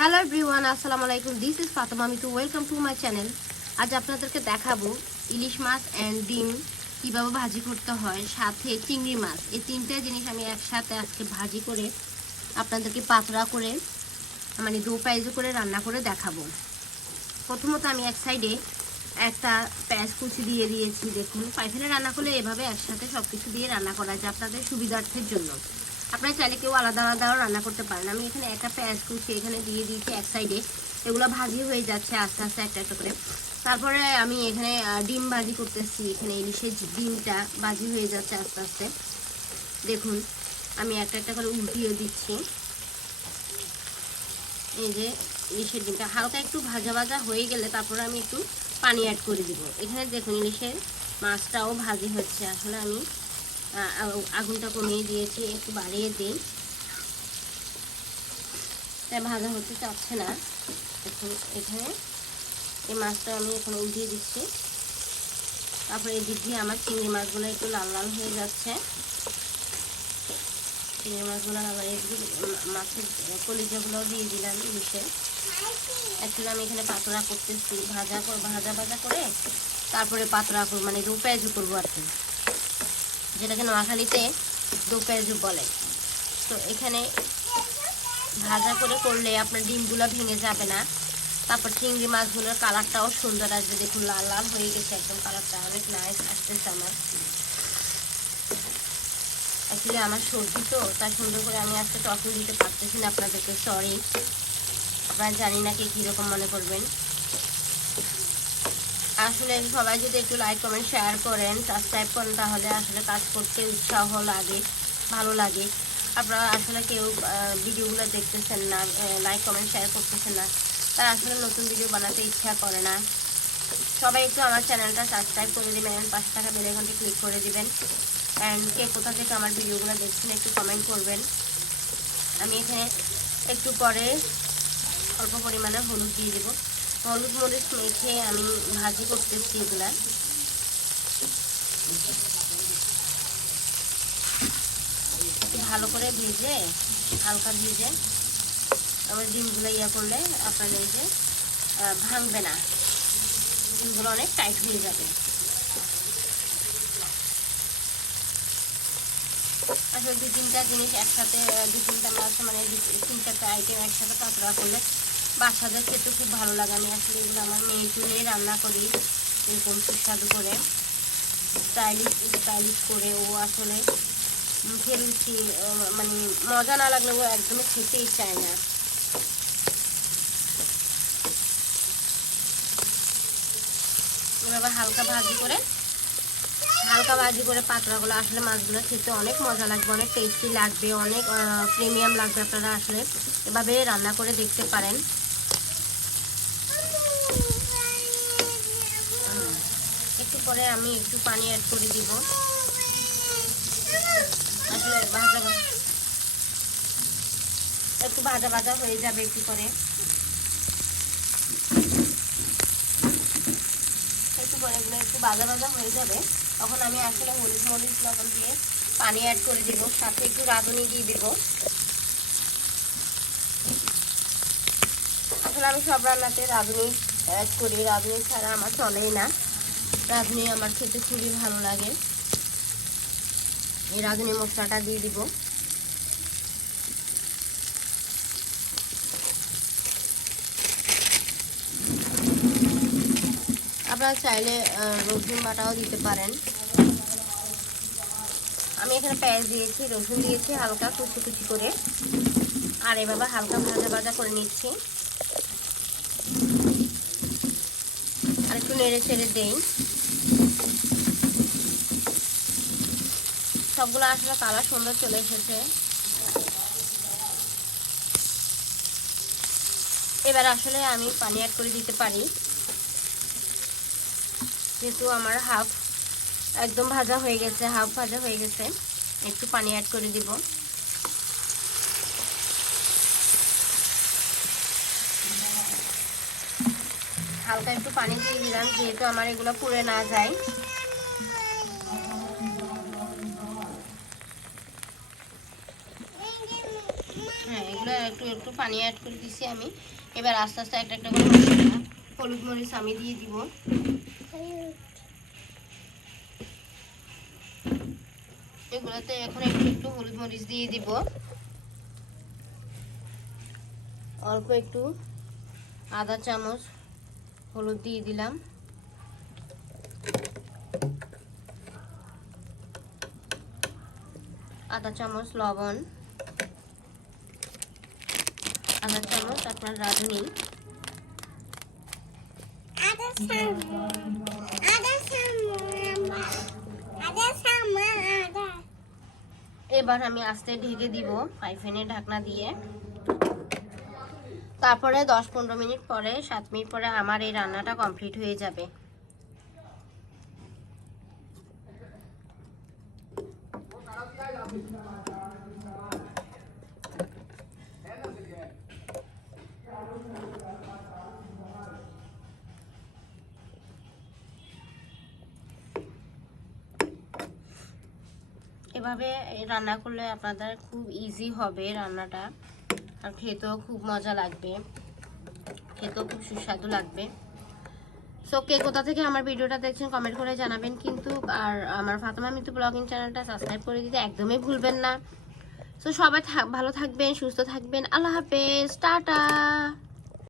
Hello everyone, আসসালামু আলাইকুম। This is Fatema Mitu. Welcome to my channel. আজ আপনাদেরকে দেখাবো ইলিশ মাছ অ্যান্ড ডিম কীভাবে ভাজি করতে হয়, সাথে চিংড়ি মাছ। এই তিনটা জিনিস আমি একসাথে আজকে ভাজি করে আপনাদেরকে পাতলা করে মানে দো পেঁয়াজু করে রান্না করে দেখাবো। প্রথমত আমি এক সাইডে একটা পেঁয়াজ কুচি দিয়ে দিয়েছি। দেখুন, পাইফেলে রান্না করলে এভাবে একসাথে সব কিছু দিয়ে রান্না করা যায় আপনাদের সুবিধার্থের জন্য। আপনারা চাইলে কেউ আলাদা আলাদাও রান্না করতে পারেন। আমি এখানে একটা পেঁয়াজ কুচি এখানে দিয়ে দিয়েছি এক সাইডে। এগুলো ভাজি হয়ে যাচ্ছে আস্তে আস্তে একটা একটা করে। তারপরে আমি এখানে ডিম ভাজি করতেছি। এখানে ইলিশের ডিমটা ভাজি হয়ে যাচ্ছে আস্তে আস্তে। দেখুন, আমি একটা একটা করে উল্টিয়ে দিচ্ছি। এই যে ইলিশের ডিমটা হালকা একটু ভাজা ভাজা হয়ে গেলে তারপরে আমি একটু পানি অ্যাড করে দিব। এখানে দেখুন ইলিশের মাছটাও ভাজি হচ্ছে। আসলে আমি আগুনটা কমিয়ে দিয়েছি, একটু বাড়িয়ে দিই, তাই ভাজা হতে চাচ্ছে না। এখন এখানে এই মাছটা আমি এখন উল্টিয়ে দিচ্ছি। তারপরে এদিক দিয়ে আমার চিংড়ি মাছগুলো একটু লাল লাল হয়ে যাচ্ছে। চিংড়ি মাছগুলো আবার এদিকে মাছের কলিজাগুলোও দিয়ে দিলাম ইলিশে। অ্যাকচুয়ালি আমি এখানে পাতলা করতেছি, ভাজা করে তারপরে পাতলা করবো, মানে দো পেঁয়াজু করবো আর কি, যেটাকে নোয়াখালীতে দো পেঁয়াজু বলে। তো এখানে ভাজা করে করলে আপনার ডিমগুলো ভেঙে যাবে না। তারপর চিংড়ি মাছগুলোর কালারটাও সুন্দর আসবে। দেখুন লাল লাল হয়ে গেছে একদম, কালারটা অনেক নাইস আসতেছে আমার। অ্যাকচুয়ালি আমার সবজি তো, তাই সুন্দর করে আমি আজকে টকিং দিতে পারতেছি না আপনাদেরকে, সরি। আপনারা জানি না কে কীরকম মনে করবেন। আসলে সবাই যদি একটু লাইক কমেন্ট শেয়ার করেন, সাবস্ক্রাইব করেন, তাহলে আসলে কাজ করতে উৎসাহ লাগে, ভালো লাগে। আপনারা আসলে কেউ ভিডিওগুলো দেখতেছেন না, লাইক কমেন্ট শেয়ার করতেছেন না, তারা আসলে নতুন ভিডিও বানাতে ইচ্ছা করে না। সবাই একটু আমার চ্যানেলটা সাবস্ক্রাইব করে দেবেন, পাশে থাকা বেল আইকনটি ক্লিক করে দিবেন। অ্যান্ড কে কোথা থেকে আমার ভিডিওগুলো দেখছেন একটু কমেন্ট করবেন। আমি এখানে একটু পরে অল্প পরিমাণে হলুদ দিয়ে দেবো। হলুদ মরিচ মেখে আমি ভাজি করতেছি এগুলা। একটু ভালো করে ভেজে, হালকা ভেজে আমার ডিমগুলো করলে আপনার এই যে ভাঙবে না, ডিমগুলো অনেক টাইট হয়ে যাবে। আসলে দু তিনটা জিনিস একসাথে, দু তিনটা মাছ মানে তিন চারটা আইটেম একসাথে পাতলা করলে বাচ্চাদের খেতে খুব ভালো লাগে। আমি আসলে এগুলো আমার মেয়ের জন্যই রান্না করি, এরকম সুস্বাদু করে, স্টাইলিশ করে। ও আসলে মুখের রুচি মানে মজা না লাগলে ও একদমই খেতেই চায় না। এভাবে হালকা ভাজি করে পাতলাগুলো আসলে মাছগুলো খেতে অনেক মজা লাগবে, অনেক টেস্টি লাগবে, অনেক প্রিমিয়াম লাগবে। আপনারা আসলে এভাবে রান্না করে দেখতে পারেন। একটু পরে আমি একটু পানি অ্যাড করে দিব। আসলে একটু ভাজা হয়ে যাবে একটু পরে। এগুলো একটু ভাজা হয়ে যাবে, তখন আমি আসলে হলুদ মরিচ লবণ দিয়ে পানি অ্যাড করে দিব, সাথে একটু রাঁধুনি দিয়ে দিব। আসলে আমি সব রান্নাতে রাঁধুনি অ্যাড করি, রাঁধুনি ছাড়া আমার চলেই না। রাঁধুনি আমার খেতে খুবই ভালো লাগে। এই রাঁধুনি মশলাটা দিয়ে দিব। আপনারা চাইলে রসুন বাটাও দিতে পারেন। আমি এখানে পেঁয়াজ দিয়েছি, রসুন দিয়েছি হালকা কুচি করে, আর এভাবে হালকা ভাজা করে নিচ্ছি। আর একটু নেড়ে ছেড়ে দেই। সবগুলো আসলে কালার সুন্দর চলে এসেছে। এবার আসলে আমি পানি অ্যাড করে দিতে পারি, যেহেতু আমার হাফ একদম ভাজা হয়ে গেছে, হাফ ভাজা হয়ে গেছে। একটু পানি অ্যাড করে দিব। হালকা একটু পানি দিয়ে দিলাম, যেহেতু আমার এগুলো পুড়ে না যায়। হ্যাঁ, এগুলো একটু একটু পানি অ্যাড করে দিছি আমি। এবার আস্তে আস্তে একটা একটা করে মশলা, হলুদ মরিচ আমি দিয়ে দিব। এগুলোতে এখন একটু একটু হলুদ মরিচ দিয়ে দিব, অল্প একটু আধা চামচ হলুদ দিয়ে দিলাম, আধা চামচ লবণ, আধা চামচ আপনার রাঁধুনি, এবার আমি আস্তে ঢেকে দিব ফ্রাই প্যানের ঢাকনা দিয়ে। তারপরে 10-15 মিনিট পরে, 7 মিনিট পরে আমার এই রান্নাটা কমপ্লিট হয়ে যাবে। এভাবে রান্না করলে আপনাদের খুব ইজি হবে রান্নাটা, আর খেতেও খুব মজা লাগবে, খেতেও খুব সুস্বাদু লাগবে। সো কে কোথা থেকে আমার ভিডিওটা দেখছেন কমেন্ট করে জানাবেন কিন্তু, আর আমার ফাতেমা মিতু ব্লগিং চ্যানেলটা সাবস্ক্রাইব করে দিতে একদমই ভুলবেন না। সো সবাই ভালো থাকবেন, সুস্থ থাকবেন। আল্লাহ হাফেজ, টাটা।